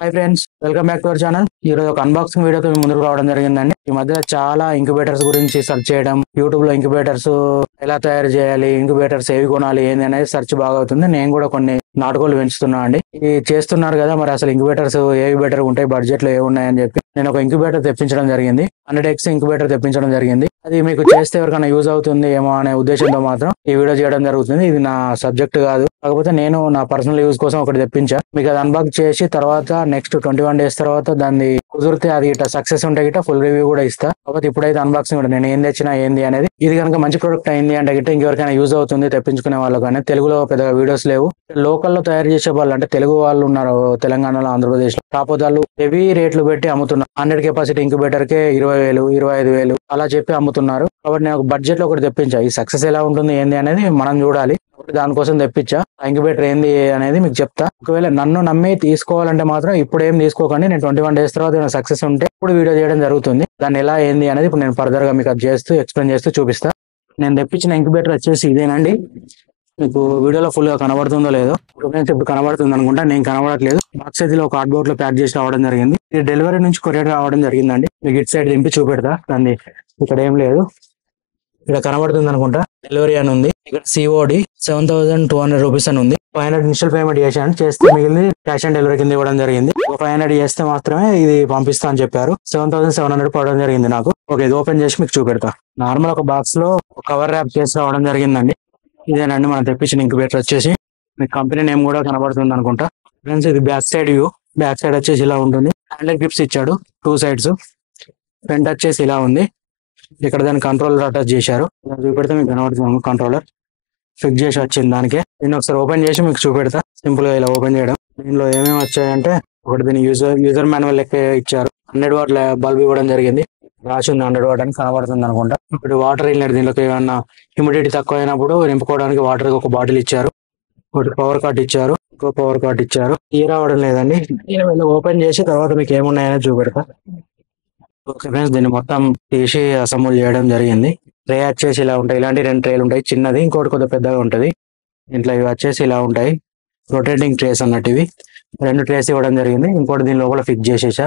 Hi friends, welcome back to our channel. ఈ రోజు ఒక అన్బాక్సింగ్ వీడియోతో మీ ముందుకు రావడం జరిగిందండి. ఈ మధ్య చాలా ఇంక్యుబేటర్స్ గురించి సెర్చ్ చేయడం, యూట్యూబ్ లో ఇంక్యుబేటర్స్ ఎలా తయారు చేయాలి, ఇంక్యుబేటర్స్ ఏవి కొనాలి ఏంది అనేది సెర్చ్ బాగా అవుతుంది. నేను కూడా కొన్ని నాటుకోళ్లు పెంచుతున్నా అండి. ఇది చేస్తున్నారు కదా, మరి అసలు ఇంక్యుబేటర్స్ ఏవి బెటర్ ఉంటాయి, బడ్జెట్ లో ఏవి ఉన్నాయని చెప్పి నేను ఒక ఇంక్యుబేటర్ తెప్పించడం జరిగింది. 100x ఇంక్యుబేటర్ తెప్పించడం జరిగింది. అది మీకు చేస్తే ఎవరికైనా యూజ్ అవుతుంది ఏమో అనే ఉద్దేశంతో మాత్రం ఈ వీడియో చేయడం జరుగుతుంది. ఇది నా సబ్జెక్ట్ కాదు, కాకపోతే నేను నా పర్సనల్ యూజ్ కోసం ఒకటి తెప్పించా. మీకు అది అన్బాక్స్ చేసి తర్వాత నెక్స్ట్ 21 days తర్వాత దాన్ని కుదిరితే అది ఇట్లా సక్సెస్ ఉంటే గిట్ట ఫుల్ రివ్యూ కూడా ఇస్తా. కాకపోతే ఇప్పుడైతే అన్బాక్సింగ్ కూడా నేను ఏం తెచ్చినా ఏంది అనేది. ఇది కనుక మంచి ప్రొడక్ట్ అయింది అంటే గిట్ట ఇంకెవరికైనా యూజ్ అవుతుంది తెప్పించుకునే వాళ్ళు. కానీ తెలుగులో పెద్దగా వీడియోస్ లేవు. లోకల్లో తయారు చేసే వాళ్ళు అంటే తెలుగు వాళ్ళు ఉన్నారు తెలంగాణలో, ఆంధ్రప్రదేశ్ లో. కాకపోతే వాళ్ళు హెవీ రేట్లు పెట్టి అమ్ముతున్నారు. 100 కెపాసిటీ ఇంక్యుబేటర్ కే 20,000 25,000 అలా చెప్పి అమ్ముతున్నారు. కాబట్టి నేను ఒక బడ్జెట్ లో ఒకటి తెప్పించా. ఈ సక్సెస్ ఎలా ఉంటుంది ఏంది అనేది మనం చూడాలి. దానికోసం తెప్పించా. ఇంక్యుబేటర్ ఏంది అనేది మీకు చెప్తా. ఒకవేళ నన్ను నమ్మి తీసుకోవాలంటే మాత్రం ఇప్పుడు ఏం తీసుకోకండి. నేను 21 days తర్వాత సక్సెస్ ఉంటే ఇప్పుడు వీడియో చేయడం జరుగుతుంది. దాన్ని ఎలా ఏంది అనేది ఇప్పుడు నేను ఫర్దర్ గా మీకు అది చేస్తూ ఎక్స్ప్లెయిన్ చేస్తూ చూపిస్తా. నేను తెప్పించిన ఇంక్యుబేటర్ వచ్చేసి ఇదేనండి. మీకు వీడియోలో ఫుల్ గా కనబడుతుందో లేదో, ఇప్పుడు కనబడుతుంది అనుకుంటా. నేను కనబడట్లేదు. బాక్స్ అయితే ఒక కార్డ్బోర్డ్ లో ప్యాక్ చేసి రావడం జరిగింది. ఇది డెలివరీ నుంచి కొరియర్ రావడం జరిగిందండి. మీకు ఇటు సైడ్ దింపి చూపెడతా. దాన్ని ఇక్కడ ఏం లేదు, ఇక్కడ కనబడుతుంది అనుకుంటా. డెలివరీ అని ఉంది. ఇక్కడ సిఓడి 7,200 రూపీస్ అని ఉంది. 500 ఇనిషియల్ పేమెంట్ చేశాను. చేస్తే మిగిలింది క్యాష్ ఆన్ డెలివరీ కింద ఇవ్వడం జరిగింది. 500 చేస్తే మాత్రమే ఇది పంపిస్తా అని చెప్పారు. 7,700 పడడం జరిగింది నాకు. ఓకే, ఇది ఓపెన్ చేసి మీకు చూపెడతా. నార్మల్ ఒక బాక్స్ లో కవర్ ర్యాప్ చేసి రావడం జరిగిందండి. ఇదేనండి మనం తెప్పించిన ఇంక్యుబేటర్ వచ్చేసి. మీకు కంపెనీ నేమ్ కూడా కనబడుతుంది అనుకుంటా. ఫ్రెండ్స్, ఇది back side view. Back side వచ్చేసి ఇలా ఉంటుంది. హ్యాండిల్ గ్రిప్స్ ఇచ్చాడు 2 sides. ఫ్రంట్ వచ్చేసి ఇలా ఉంది. ఇక్కడ దాని కంట్రోలర్ అటాచ్ చేశారు. చూపెడితే మీకు కనబడుతుంది కంట్రోలర్ ఫిక్స్ చేసి వచ్చింది దానికే. దీన్ని ఒకసారి ఓపెన్ చేసి మీకు చూపెడతా. సింపుల్ గా ఇలా ఓపెన్ చేయడం. దీనిలో ఏమేమి వచ్చాయంటే ఒకటి దీని యూజర్ మాన్యువల్ లెక్క ఇచ్చారు. 100 watt బల్బ్ ఇవ్వడం జరిగింది. రాసి ఉంది 100 watt అని కనబడుతుంది అనుకుంటా. ఇప్పుడు వాటర్ ఇన్లెట్, దీనిలోకి ఏమన్నా హ్యూమిడిటీ తక్కువ అయినప్పుడు నింపుకోవడానికి వాటర్ ఒక బాటిల్ ఇచ్చారు. ఒకటి పవర్ కార్డ్ ఇచ్చారు. ఇంకో పవర్ కార్డ్ ఇచ్చారు. రావడం లేదండి. ఓపెన్ చేసి తర్వాత మీకు ఏమున్నాయని చూపెడతా. ఓకే ఫ్రెండ్స్, దీన్ని మొత్తం తీసి అసెంబుల్ చేయడం జరిగింది. ట్రే వచ్చేసి ఇలా ఉంటాయి. ఇలాంటి 2 ట్రేలు ఉంటాయి. చిన్నది, ఇంకోటి కొద్దిగా పెద్దగా ఉంటది. ఇంట్లో ఇవి వచ్చేసి ఇలా ఉంటాయి. రొటేటింగ్ ట్రేస్ అన్నట్టు ఇవి 2 ట్రేస్ ఇవ్వడం జరిగింది. ఇంకోటి దీని లోపల ఫిక్స్ చేసేసా.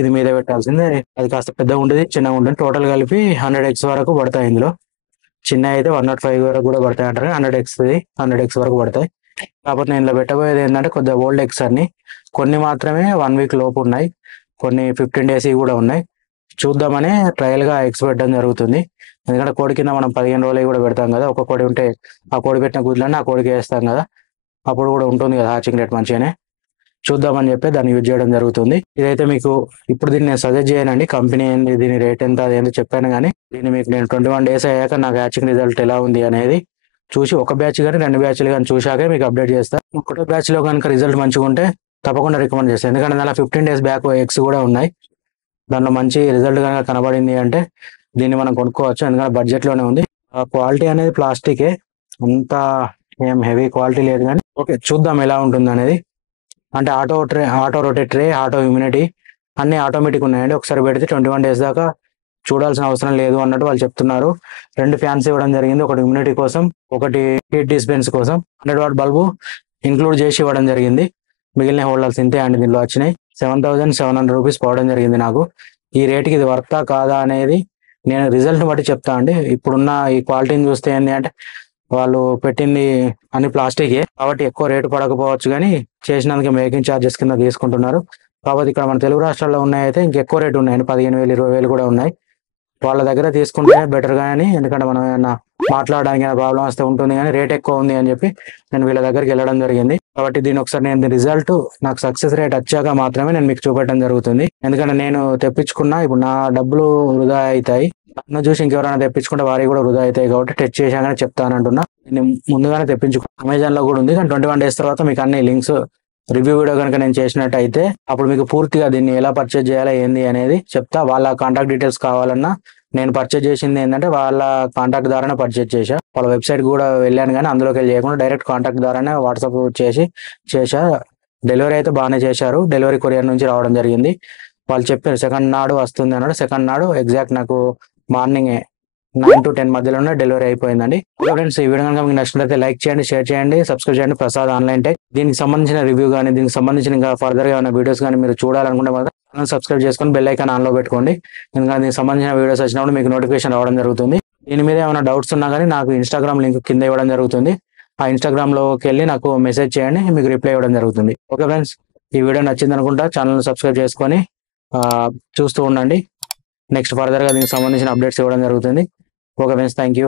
ఇది మీద పెట్టాల్సిందే. అది కాస్త పెద్దగా ఉంటుంది, చిన్నగా ఉంటుంది. టోటల్ కలిపి 100x వరకు పడతాయి. ఇందులో చిన్న అయితే 105 వరకు కూడా పడతాయి అంటారు. 100x వరకు పడతాయి. కాకపోతే నేను ఇలా పెట్టబోయేది ఏంటంటే కొద్దిగా ఓల్డ్ ఎగ్స్ అన్ని. కొన్ని మాత్రమే 1 week లోపు ఉన్నాయి, కొన్ని 15 days కూడా ఉన్నాయి. చూద్దామని ట్రయల్ గా ఎగ్స్ పెట్టడం జరుగుతుంది. ఎందుకంటే కోడి కింద మనం 15 రోజులు కూడా పెడతాం కదా. ఒక కోడి ఉంటే ఆ కోడి పెట్టిన గుడ్లన్నీ ఆ కోడికి వేస్తాం కదా, అప్పుడు కూడా ఉంటుంది కదా హ్యాచింగ్ రేట్ మంచిగానే. చూద్దామని చెప్పి దాన్ని యూజ్ చేయడం జరుగుతుంది. ఇదైతే మీకు ఇప్పుడు దీన్ని నేను సజెస్ట్ చేయనండి. కంపెనీ ఏంది, దీని రేట్ ఎంత, అదేంటి చెప్పాను. కానీ దీన్ని మీకు నేను 21 days అయ్యాక నాకు హ్యాచింగ్ రిజల్ట్ ఎలా ఉంది అనేది చూసి, ఒక బ్యాచ్ కానీ 2 బ్యాచ్లు కానీ చూశాకే మీకు అప్డేట్ చేస్తా. ఒకటో బ్యాచ్ లో కనుక రిజల్ట్ మంచిగా ఉంటే తప్పకుండా రికమెండ్ చేస్తాను. ఎందుకంటే దానిలో 15 days బ్యాక్ ఎగ్స్ కూడా ఉన్నాయి. దానిలో మంచి రిజల్ట్ కనుక కనబడింది అంటే దీన్ని మనం కొనుక్కోవచ్చు. ఎందుకంటే బడ్జెట్ లోనే ఉంది. ఆ క్వాలిటీ అనేది ప్లాస్టికే, అంత ఏం హెవీ క్వాలిటీ లేదు. కానీ ఓకే, చూద్దాం ఎలా ఉంటుంది అనేది. అంటే auto rotate tray, auto humidity అన్ని ఆటోమేటిక్ ఉన్నాయండి. ఒకసారి పెడితే 21 days దాకా చూడాల్సిన అవసరం లేదు అన్నట్టు వాళ్ళు చెప్తున్నారు. 2 ఫ్యాన్స్ ఇవ్వడం జరిగింది. ఒకటి హ్యూమిడిటీ కోసం, ఒకటి హీట్ డిస్పెన్స్ కోసం. 100 watt బల్బు ఇంక్లూడ్ చేసి ఇవ్వడం జరిగింది. మిగిలిన హోల్డర్స్ ఇంతే అండి దీనిలో వచ్చినాయి. 7,700 రూపీస్ పోవడం జరిగింది నాకు. ఈ రేటుకి ఇది వర్తా కాదా అనేది నేను రిజల్ట్ బట్టి చెప్తా అండి. ఇప్పుడున్న ఈ క్వాలిటీని చూస్తే ఏంటి అంటే వాళ్ళు పెట్టింది అన్ని ప్లాస్టికే, కాబట్టి ఎక్కువ రేటు పడకపోవచ్చు. కానీ చేసినందుకు మేకింగ్ ఛార్జెస్ కింద తీసుకుంటున్నారు. కాబట్టి ఇక్కడ మన తెలుగు రాష్ట్రాల్లో ఉన్నాయైతే ఇంకెక్కువ రేటు ఉన్నాయండి. 15,000 20,000 కూడా ఉన్నాయి. వాళ్ళ దగ్గర తీసుకుంటే బెటర్. కానీ ఎందుకంటే మనం ఏమన్నా మాట్లాడడానికి ప్రాబ్లం వస్తే ఉంటుంది, కానీ రేట్ ఎక్కువ ఉంది అని చెప్పి నేను వీళ్ళ దగ్గరికి వెళ్ళడం జరిగింది. కాబట్టి దీని ఒకసారి నేను రిజల్ట్ నాకు సక్సెస్ రేట్ వచ్చాక మాత్రమే నేను మీకు చూపెట్టడం జరుగుతుంది. ఎందుకంటే నేను తెప్పించుకున్నా, ఇప్పుడు నా డబ్బులు వృధా అవుతాయి. నన్ను చూసి ఇంకెవరైనా తెప్పించుకుంటే వారికి కూడా వృధా అవుతాయి. కాబట్టి టెస్ట్ చేశాకనే చెప్తానంటున్నా. నేను ముందుగానే తెప్పించుకున్నా. అమెజాన్ లో కూడా ఉంది. కానీ 21 days తర్వాత మీకు అన్ని లింక్స్ రివ్యూ వీడియో కనుక నేను చేసినట్టు అయితే అప్పుడు మీకు పూర్తిగా దీన్ని ఎలా పర్చేజ్ చేయాలా ఏంది అనేది చెప్తా. వాళ్ళ కాంటాక్ట్ డీటెయిల్స్ కావాలన్నా నేను పర్చేజ్ చేసింది ఏంటంటే వాళ్ళ కాంటాక్ట్ ద్వారానే పర్చేజ్ చేశా. వాళ్ళ వెబ్సైట్ కూడా వెళ్ళాను, కానీ అందులోకి వెళ్ళి చేయకుండా డైరెక్ట్ కాంటాక్ట్ ద్వారానే వాట్సాప్ చేశా. డెలివరీ అయితే బాగానే చేశారు. డెలివరీ కొరియర్ నుంచి రావడం జరిగింది. వాళ్ళు చెప్పారు సెకండ్ నాడు వస్తుంది అన్నాడు. సెకండ్ నాడు ఎగ్జాక్ట్ నాకు మార్నింగే 9 to 10 మధ్యలోనే డెలివరీ అయిపోయిందండి. ఓకే ఫ్రెండ్స్, ఈ వీడియో కనుక మీకు నచ్చినట్లయితే లైక్ చేయండి, షేర్ చేయండి, సబ్స్క్రైబ్ చేయండి ప్రసాద్ ఆన్లైన్ టెక్. దీనికి సంబంధించిన రివ్యూ కానీ దీనికి సంబంధించిన ఇంకా ఫర్దర్ గా ఉన్న వీడియోస్ కానీ మీరు చూడాలనుకుంటే మాత్రం ఛానల్ సబ్స్క్రైబ్ చేసుకొని బెల్ ఐకాన్ ఆన్ లో పెట్టుకోండి. ఎందుకంటే దీనికి సంబంధించిన వీడియోస్ వచ్చినప్పుడు మీకు నోటిఫికేషన్ రావడం జరుగుతుంది. దీని మీద ఏమైనా డౌట్స్ ఉన్నా కానీ నాకు ఇన్స్టాగ్రామ్ లింక్ కింద ఇవ్వడం జరుగుతుంది. ఆ ఇన్స్టాగ్రామ్ లోకి వెళ్ళి నాకు మెసేజ్ చేయండి, మీకు రిప్లై ఇవ్వడం జరుగుతుంది. ఓకే ఫ్రెండ్స్, ఈ వీడియో నచ్చింది అనుకుంటా. ఛానల్ సబ్స్క్రైబ్ చేసుకొని చూస్తూ ఉండండి. నెక్స్ట్ ఫర్దర్ గా దీనికి సంబంధించిన అప్డేట్స్ ఇవ్వడం జరుగుతుంది. Okay friends, thank you.